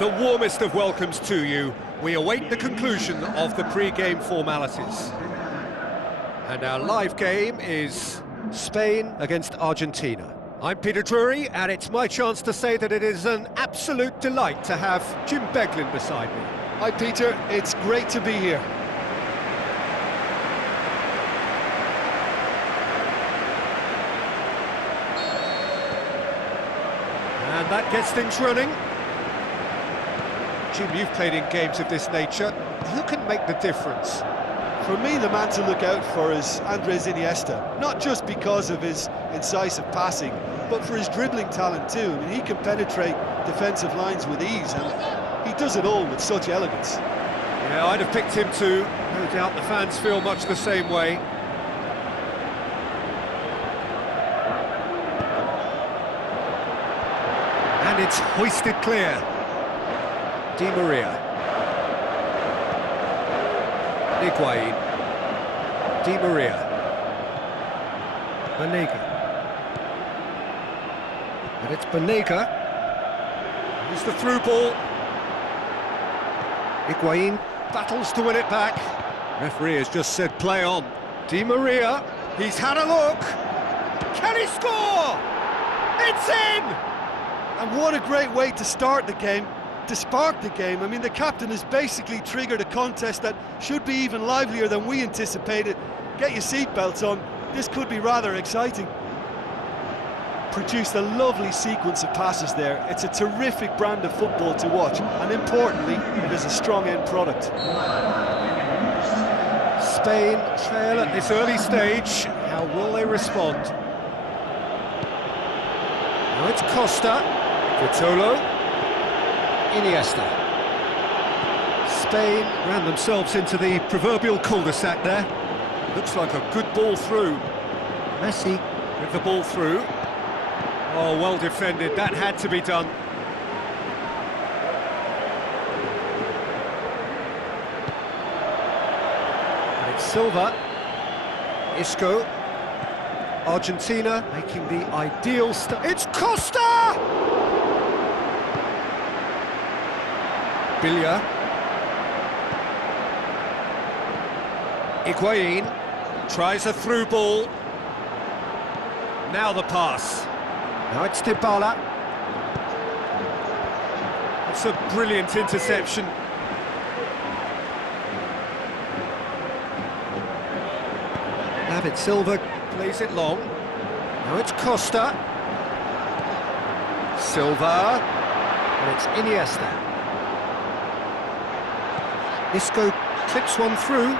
The warmest of welcomes to you. We await the conclusion of the pre-game formalities. And our live game is Spain against Argentina. I'm Peter Drury, and it's my chance to say that it is an absolute delight to have Jim Beglin beside me. Hi Peter, it's great to be here. And that gets things running. Jim, you've played in games of this nature. Who can make the difference? For me, the man to look out for is Andres Iniesta. Not just because of his incisive passing, but for his dribbling talent too. I mean, he can penetrate defensive lines with ease, and he does it all with such elegance. Yeah, I'd have picked him too. No doubt the fans feel much the same way. And it's hoisted clear. Di Maria. Higuain. Di Maria. Banega. And it's Banega. Here's the through ball. Higuain battles to win it back. Referee has just said play on. Di Maria. He's had a look. Can he score? It's in! And what a great way to start the game. To spark the game. I mean, the captain has basically triggered a contest that should be even livelier than we anticipated. Get your seatbelts on, this could be rather exciting. Produced a lovely sequence of passes there. It's a terrific brand of football to watch, and importantly, it is a strong end product. Spain trail at this early stage. How will they respond? Now it's Costa, Vitolo, Iniesta. Spain ran themselves into the proverbial cul-de-sac there. Looks like a good ball through. Messi with the ball through. Oh, well defended. That had to be done. And it's Silva. Isco. Argentina making the ideal start. It's Costa! Bilia. Higuain tries a through ball. Now the pass. Now it's Dybala. It's a brilliant interception. David Silva plays it long. Now it's Costa. Silva. And it's Iniesta. Isco clips one through.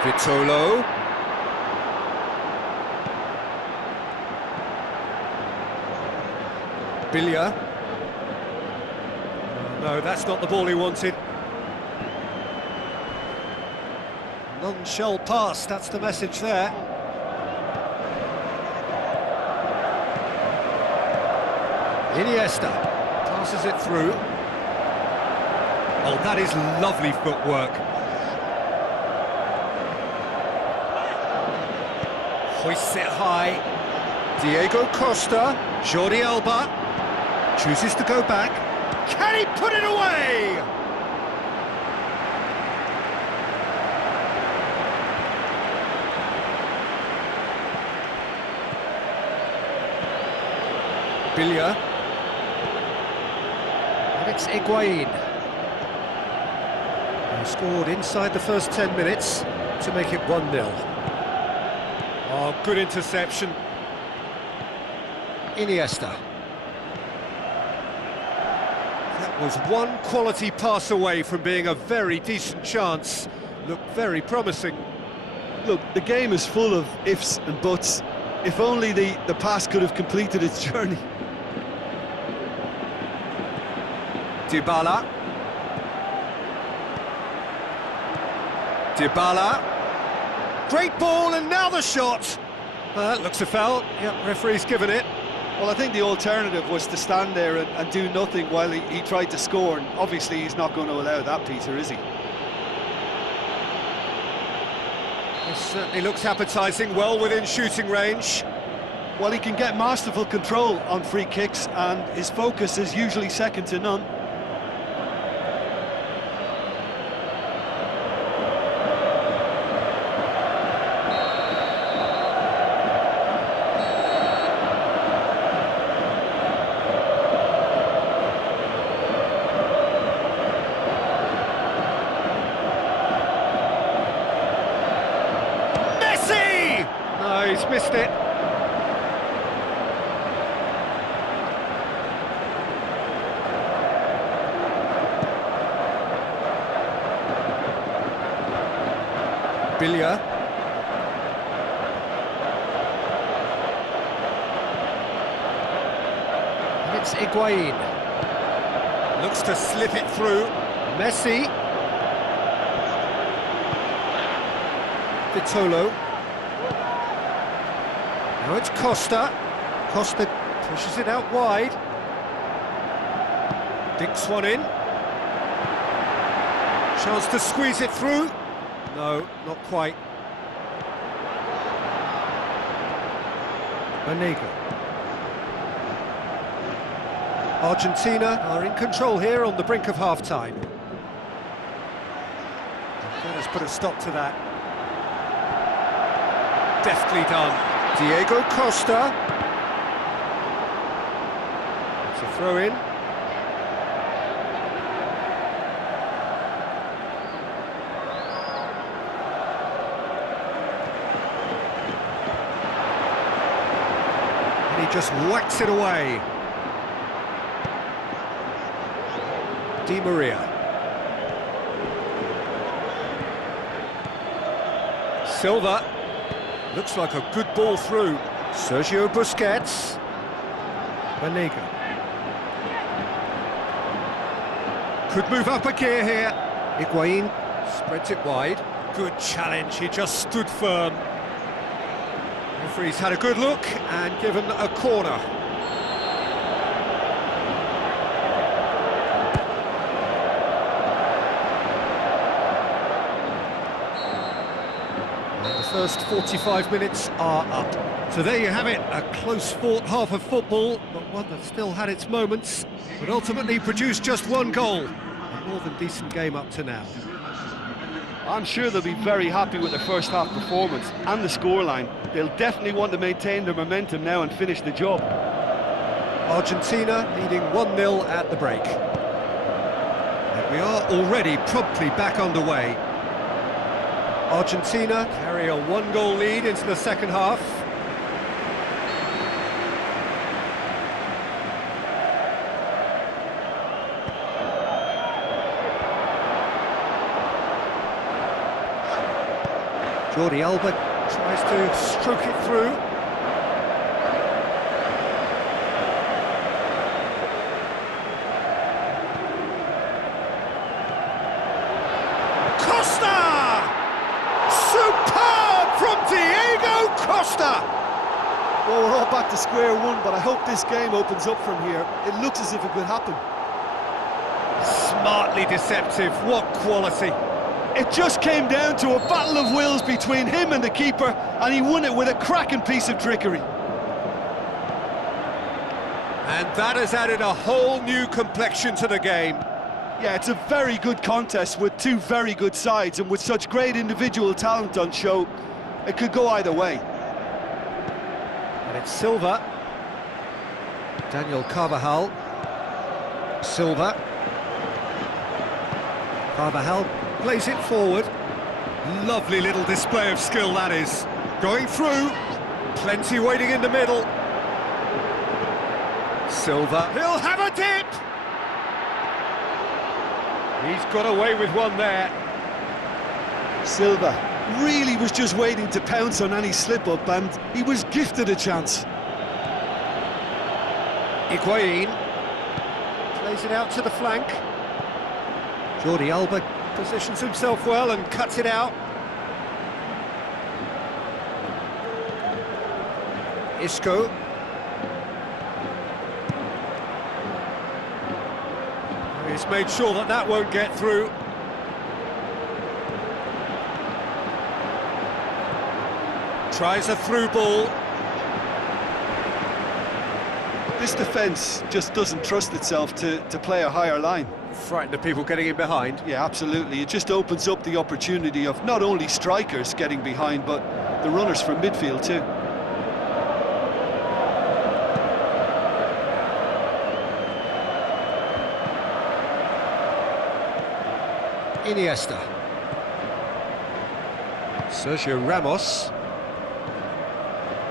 Vitolo. Bilia. No, that's not the ball he wanted. None shall pass, that's the message there. Iniesta passes it through. Oh, that is lovely footwork. Hoists it high. Diego Costa. Jordi Alba. Chooses to go back. Can he put it away? Bilia. And it's Higuain. He scored inside the first 10 minutes to make it 1-0. Oh, good interception. Iniesta. That was one quality pass away from being a very decent chance. Looked very promising. Look, the game is full of ifs and buts. If only the pass could have completed its journey. Dybala. Dybala. Great ball, and now the shot. That looks a foul. Yep, referee's given it. Well, I think the alternative was to stand there and do nothing while he tried to score, and obviously he's not going to allow that, Peter, is he? It certainly looks appetising, well within shooting range. Well, he can get masterful control on free kicks, and his focus is usually second to none. No, he's missed it. Billia. And it's Higuain. Looks to slip it through. Messi. Vitolo. Now it's Costa. Costa pushes it out wide. Dinks one in. Chance to squeeze it through. No, not quite. Banega. Argentina are in control here on the brink of half-time. That has put a stop to that. Deftly done. Diego Costa. It's a throw-in. And he just whacks it away. Di Maria. Silva. Looks like a good ball through. Sergio Busquets. Banega. Could move up a gear here. Higuain spreads it wide. Good challenge, he just stood firm. Referee's had a good look and given a corner. First 45 minutes are up. So there you have it, a close-fought half of football, but one that still had its moments, but ultimately produced just one goal. A more than decent game up to now. I'm sure they'll be very happy with their first half performance and the scoreline. They'll definitely want to maintain their momentum now and finish the job. Argentina leading 1-0 at the break. And we are already promptly back underway. Argentina carry a one-goal lead into the second half. Jordi Alba tries to stroke it through. Costa! Well, we're all back to square one, but I hope this game opens up from here. It looks as if it could happen. Smartly deceptive, what quality! It just came down to a battle of wills between him and the keeper, and he won it with a cracking piece of trickery. And that has added a whole new complexion to the game. Yeah, it's a very good contest with two very good sides, and with such great individual talent on show, it could go either way. And it's Silva. Daniel Carvajal. Silva. Carvajal plays it forward. Lovely little display of skill, that is. Going through. Plenty waiting in the middle. Silva. He'll have a dip! He's got away with one there. Silva really was just waiting to pounce on any slip-up, and he was gifted a chance. Higuain plays it out to the flank. Jordi Alba positions himself well and cuts it out. Isco. He's made sure that that won't get through. Tries a through ball. This defence just doesn't trust itself to play a higher line. Frightened of people getting in behind. Yeah, absolutely. It just opens up the opportunity of not only strikers getting behind, but the runners from midfield too. Iniesta. Sergio Ramos.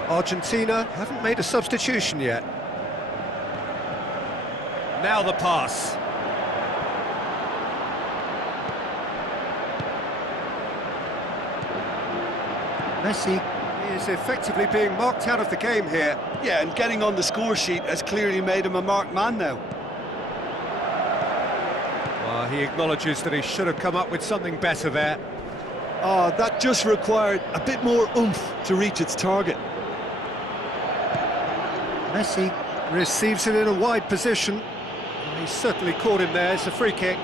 Argentina haven't made a substitution yet. Now the pass. Messi is effectively being marked out of the game here. Yeah, and getting on the score sheet has clearly made him a marked man now. He acknowledges that he should have come up with something better there. Oh, that just required a bit more oomph to reach its target. Messi receives it in a wide position. He certainly caught him there. It's a free kick.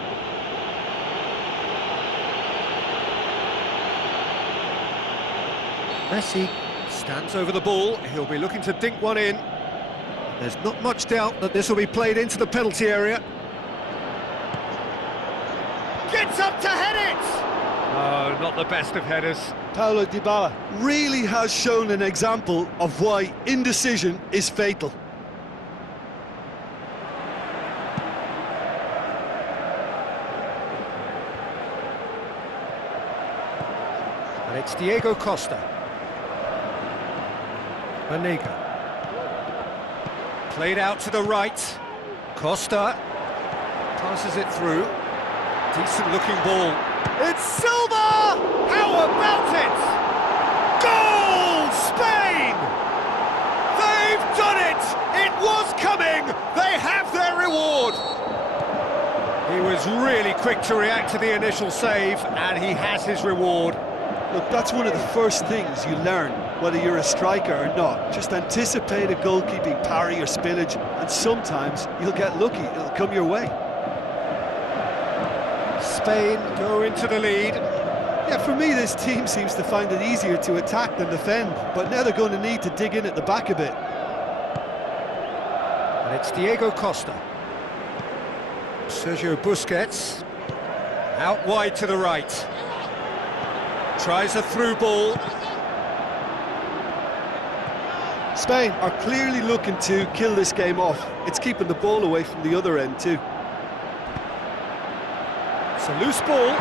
Messi stands over the ball. He'll be looking to dink one in. There's not much doubt that this will be played into the penalty area. Gets up to head it! Oh, not the best of headers. Paulo Dybala really has shown an example of why indecision is fatal. And it's Diego Costa. Banega. Played out to the right. Costa passes it through. Decent looking ball. It's Silva! How about it? Goal! Spain! They've done it! It was coming! They have their reward! He was really quick to react to the initial save, and he has his reward. Look, that's one of the first things you learn, whether you're a striker or not. Just anticipate a goalkeeping parry or spillage, and sometimes you'll get lucky, it'll come your way. Spain go into the lead. Yeah, for me, this team seems to find it easier to attack than defend, but now they're going to need to dig in at the back a bit. And it's Diego Costa. Sergio Busquets. Out wide to the right. Tries a through ball. Spain are clearly looking to kill this game off. It's keeping the ball away from the other end too. It's a loose ball.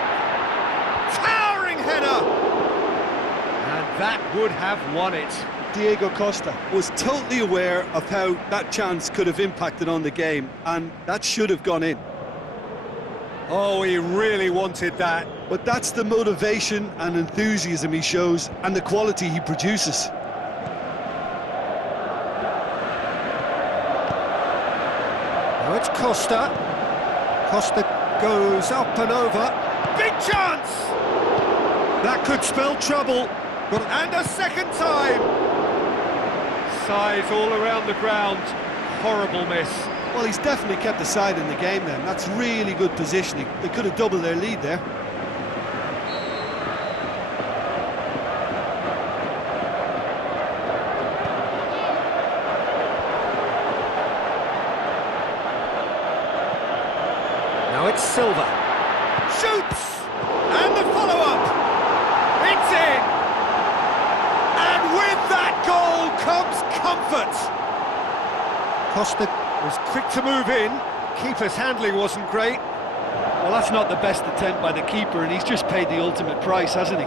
Towering header! And that would have won it. Diego Costa was totally aware of how that chance could have impacted on the game, and that should have gone in. Oh, he really wanted that. But that's the motivation and enthusiasm he shows, and the quality he produces. Now it's Costa. Costa goes up and over. Big chance! That could spell trouble. And a second time! Size all around the ground. Horrible miss. Well, he's definitely kept the side in the game then. That's really good positioning. They could have doubled their lead there. Now it's Silva. Shoots! And the follow-up! It's in! And with that goal comes comfort! Costa was quick to move in. Keeper's handling wasn't great. Well, that's not the best attempt by the keeper, and he's just paid the ultimate price, hasn't he?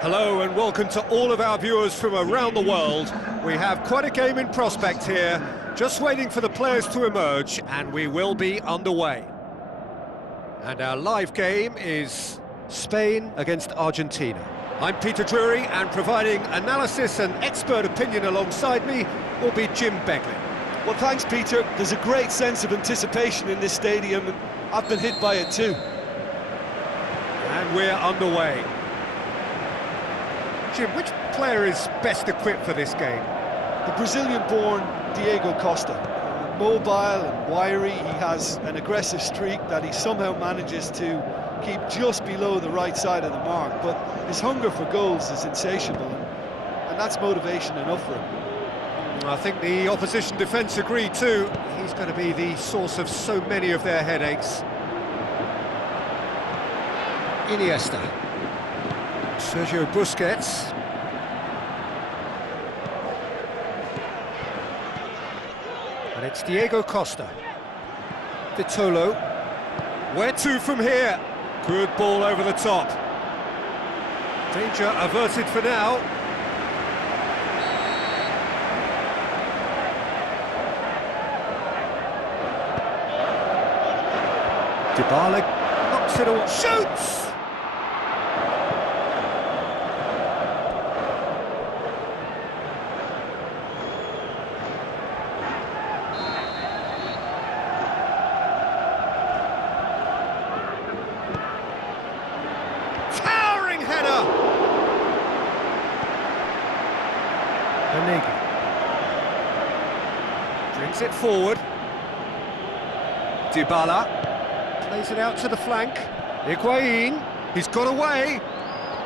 Hello and welcome to all of our viewers from around the world. We have quite a game in prospect here, just waiting for the players to emerge, and we will be underway. And our live game is Spain against Argentina. I'm Peter Drury, and providing analysis and expert opinion alongside me will be Jim Beglin. Well, thanks, Peter. There's a great sense of anticipation in this stadium, and I've been hit by it too. And we're underway. Jim, which player is best equipped for this game? The Brazilian-born Diego Costa. Mobile and wiry, he has an aggressive streak that he somehow manages to keep just below the right side of the mark, but his hunger for goals is insatiable, and that's motivation enough for him. I think the opposition defence agree too. He's going to be the source of so many of their headaches. Iniesta. Sergio Busquets. And it's Diego Costa. Vitolo. Where to from here? Good ball over the top. Danger averted for now. Dybala knocks it all. Shoots! Towering header! Banega brings it forward. Dybala plays it out to the flank. Higuain, he's got away.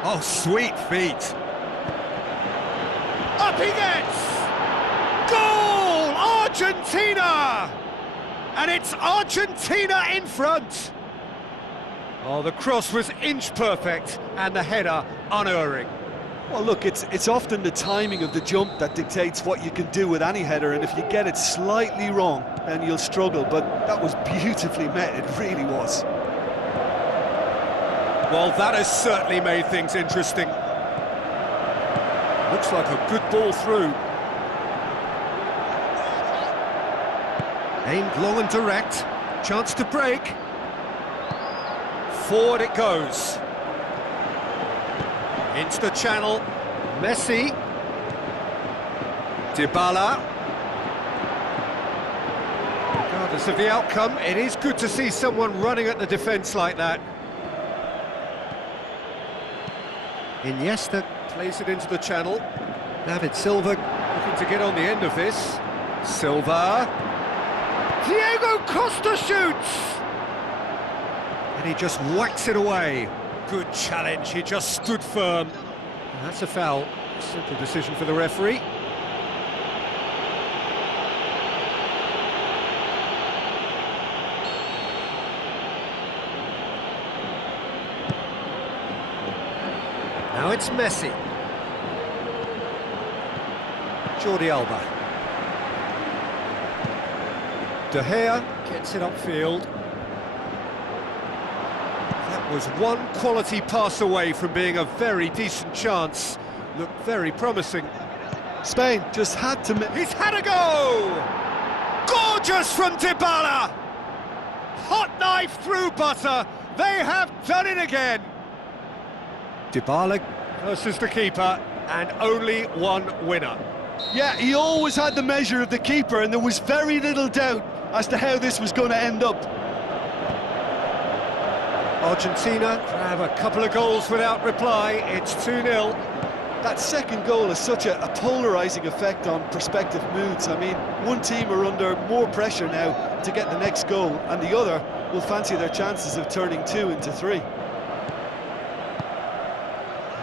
Oh, sweet feet. Up he gets! Goal! Argentina! And it's Argentina in front. Oh, the cross was inch perfect and the header unerring. Well, look, it's often the timing of the jump that dictates what you can do with any header, and if you get it slightly wrong, then you'll struggle, but that was beautifully met, it really was. Well, that has certainly made things interesting. Looks like a good ball through. Aimed long and direct, chance to break. Forward it goes. Into the channel, Messi. Dybala. Regardless of the outcome, it is good to see someone running at the defence like that. Iniesta plays it into the channel. David Silva looking to get on the end of this. Silva. Diego Costa shoots! And he just whacks it away. Good challenge, he just stood firm. And that's a foul. Simple decision for the referee. Now it's Messi. Jordi Alba. De Gea gets it upfield. That was one quality pass away from being a very decent chance. Looked very promising. Spain just had to... He's had a go! Gorgeous from Dybala! Hot knife through butter. They have done it again. Dybala versus the keeper, and only one winner. Yeah, he always had the measure of the keeper, and there was very little doubt as to how this was going to end up. Argentina grab a couple of goals without reply. It's 2-0. That second goal has such a polarising effect on prospective moods. I mean, one team are under more pressure now to get the next goal, and the other will fancy their chances of turning 2 into 3.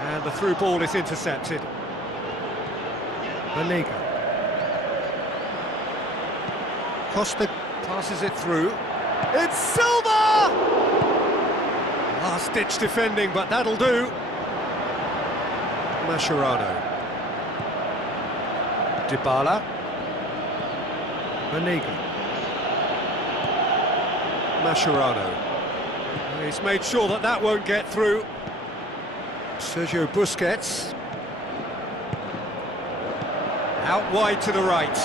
And the through ball is intercepted. Banega. Costa passes it through. It's Silva! Last-ditch defending, but that'll do. Mascherano. Dybala. Banega. Mascherano. He's made sure that that won't get through. Sergio Busquets. Out wide to the right.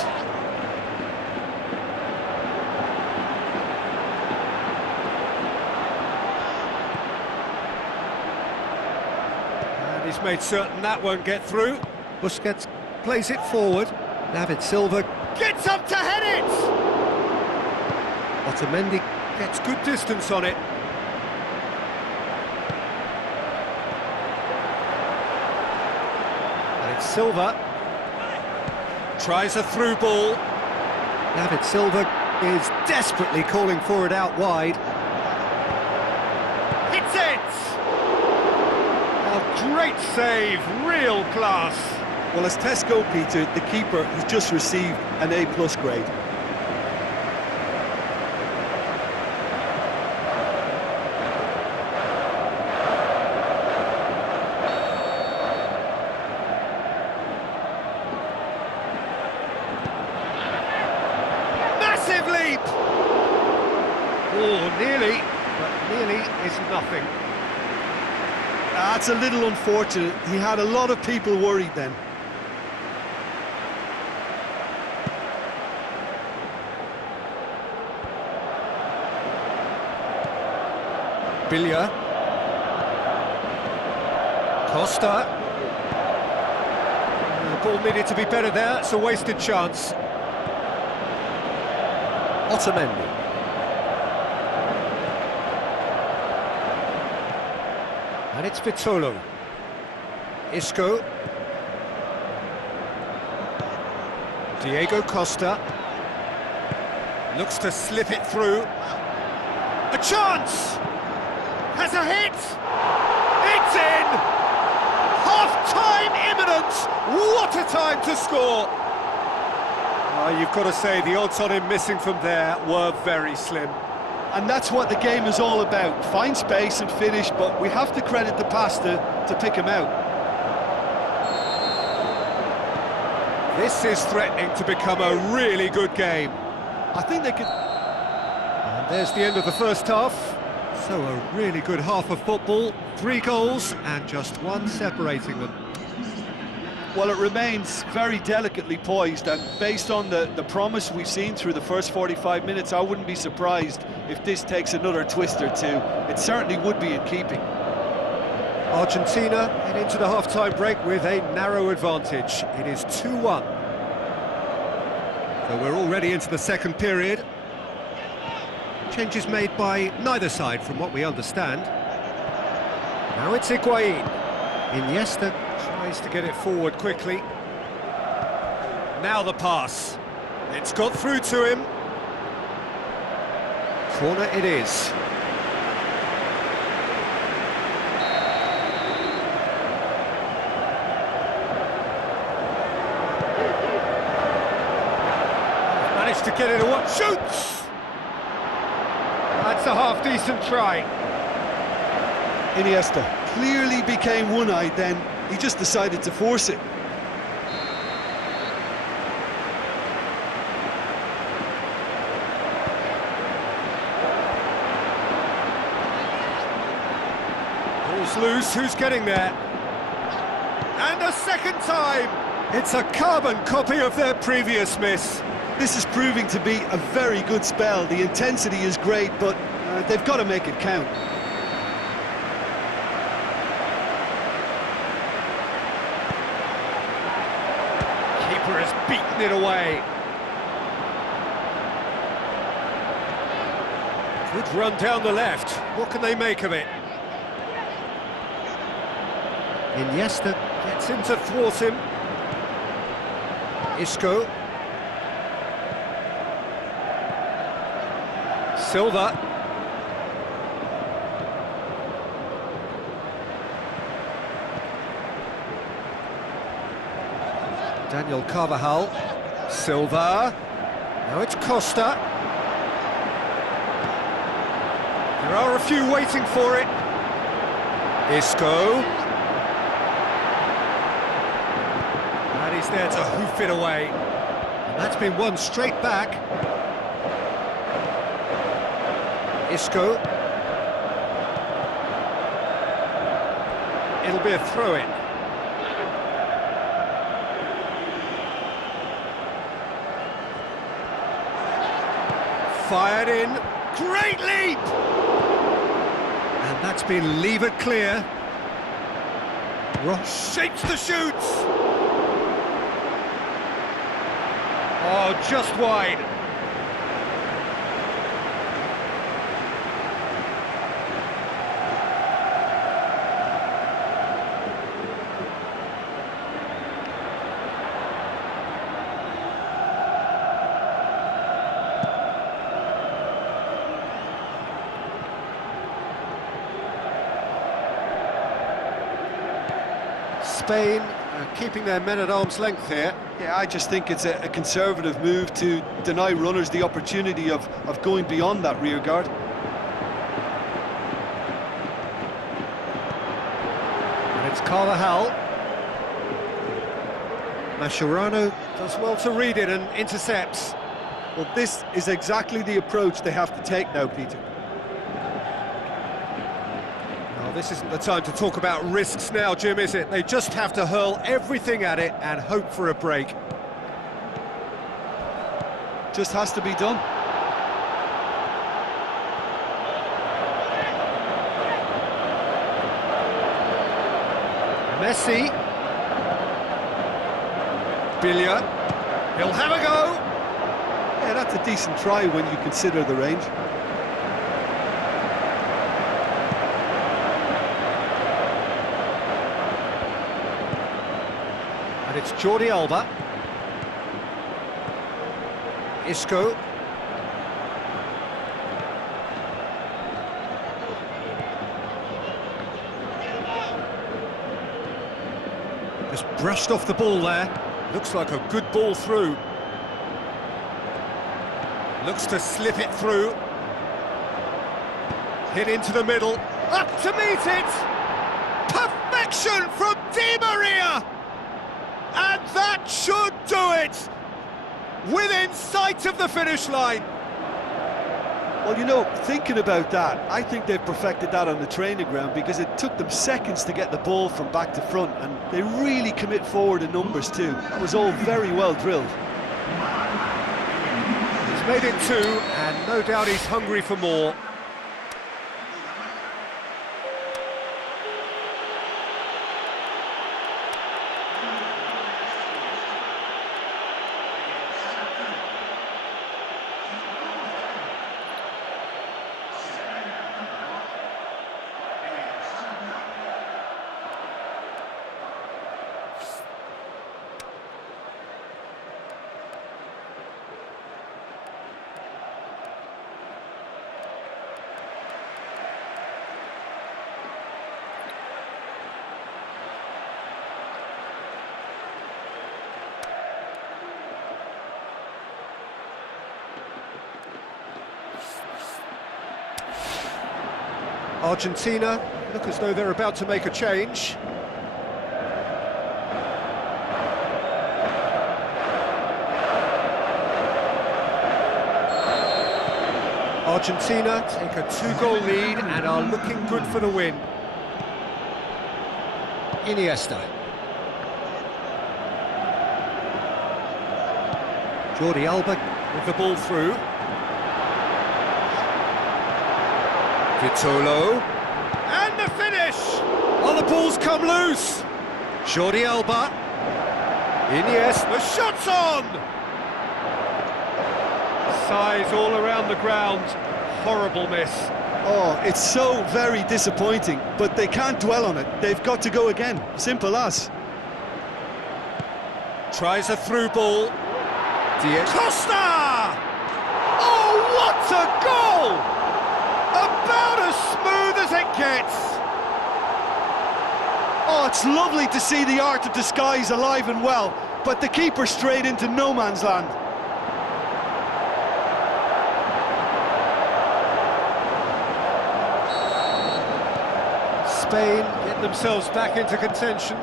And he's made certain that won't get through. Busquets plays it forward. David Silva gets up to head it! Otamendi gets good distance on it. And it's Silva. Tries a through ball. David Silva is desperately calling for it out wide. Hits it! A great save, real class. Well, as Tesco, Peter, the keeper has just received an A+ grade. Massive leap! Oh, nearly, but nearly is nothing. That's a little unfortunate. He had a lot of people worried then. Billia. Costa. The ball needed to be better there, it's a wasted chance. Otamendi. And it's Vitolo. Isco. Diego Costa. Looks to slip it through. A chance! Has a hit! It's in! Half-time imminent! What a time to score! You've got to say, the odds on him missing from there were very slim. And that's what the game is all about. Find space and finish, but we have to credit the pasta to pick him out. This is threatening to become a really good game. I think they could... And there's the end of the first half. So a really good half of football, 3 goals and just one separating them. Well, it remains very delicately poised, and based on the promise we've seen through the first 45 minutes, I wouldn't be surprised if this takes another twist or two. It certainly would be in keeping. Argentina head into the half-time break with a narrow advantage. It is 2-1. So we're already into the second period. Changes made by neither side from what we understand. Now it's Higuain. Iniesta tries to get it forward quickly. Now the pass. It's got through to him. Corner it is. Managed to get it away. Shoots! That's a half-decent try. Iniesta clearly became one-eyed then. He just decided to force it. Ball's loose, who's getting there? And a second time! It's a carbon copy of their previous miss. This is proving to be a very good spell. The intensity is great, but they've got to make it count. Keeper has beaten it away. Good run down the left. What can they make of it? Iniesta gets in to thwart him. Isco. Silva. Daniel Carvajal. Silva. Now it's Costa. There are a few waiting for it. Isco. And he's there to hoof it away. And that's been won straight back. Isco. It'll be a throw-in. Fired in, great leap! And that's been levered clear. Ross shapes the shoots! Oh, just wide. Spain keeping their men at arm's length here. Yeah, I just think it's a conservative move to deny runners the opportunity of going beyond that rear guard. And it's Carvajal. Mascherano does well to read it and intercepts. Well, this is exactly the approach they have to take now, Peter. This isn't the time to talk about risks now, Jim, is it? They just have to hurl everything at it and hope for a break. Just has to be done. Messi. Billia. He'll have a go. Yeah, that's a decent try when you consider the range. And it's Jordi Alba. Isco. Just brushed off the ball there. Looks like a good ball through. Looks to slip it through. Hit into the middle. Up to meet it! Perfection from Di Maria! And that should do it! Within sight of the finish line. Well, you know, thinking about that, I think they've perfected that on the training ground because it took them seconds to get the ball from back to front, and they really commit forward in numbers too. That was all very well drilled. He's made it two, and no doubt he's hungry for more. Argentina look as though they're about to make a change. Argentina take a 2-goal lead and are looking good for the win. Iniesta. Jordi Alba with the ball through. Vitolo. And the finish! Oh, the ball's come loose! Jordi Alba. Iniesta. The shot's on! Size all around the ground. Horrible miss. Oh, it's so very disappointing, but they can't dwell on it. They've got to go again. Simple as. Tries a through ball. Costa! Oh, what a goal! About as smooth as it gets. Oh, it's lovely to see the art of disguise alive and well, but the keeper straight into no man's land. Spain get themselves back into contention.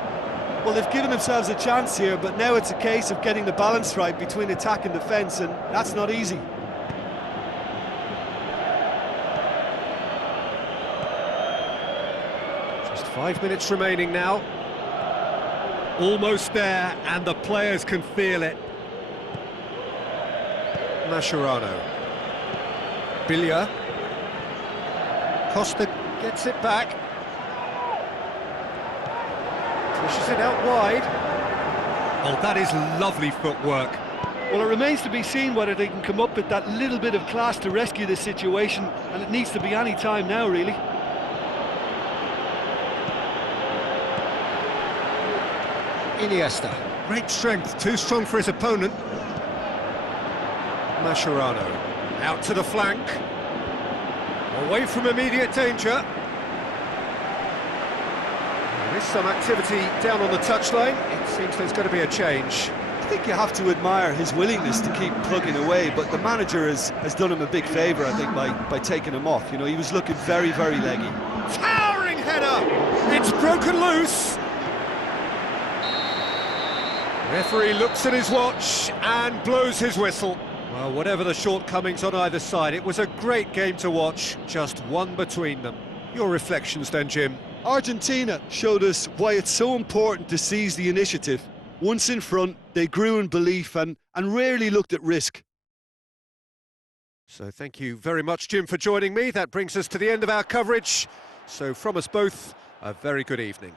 Well, they've given themselves a chance here, but now it's a case of getting the balance right between attack and defence, and that's not easy. Just 5 minutes remaining now. Almost there, and the players can feel it. Mascherano. Biglia. Costa gets it back. Pushes it out wide. Oh, that is lovely footwork. Well, it remains to be seen whether they can come up with that little bit of class to rescue this situation, and it needs to be any time now, really. Iniesta. Great strength, too strong for his opponent. Mascherano. Out to the flank. Away from immediate danger. There is some activity down on the touchline. It seems there's going to be a change. I think you have to admire his willingness to keep plugging away, but the manager has done him a big favour, I think, by taking him off. You know, he was looking very, very leggy. Towering header! It's broken loose! Referee looks at his watch and blows his whistle. Well, whatever the shortcomings on either side, it was a great game to watch, just one between them. Your reflections then, Jim? Argentina showed us why it's so important to seize the initiative. Once in front, they grew in belief and rarely looked at risk. So thank you very much, Jim, for joining me. That brings us to the end of our coverage. So from us both, a very good evening.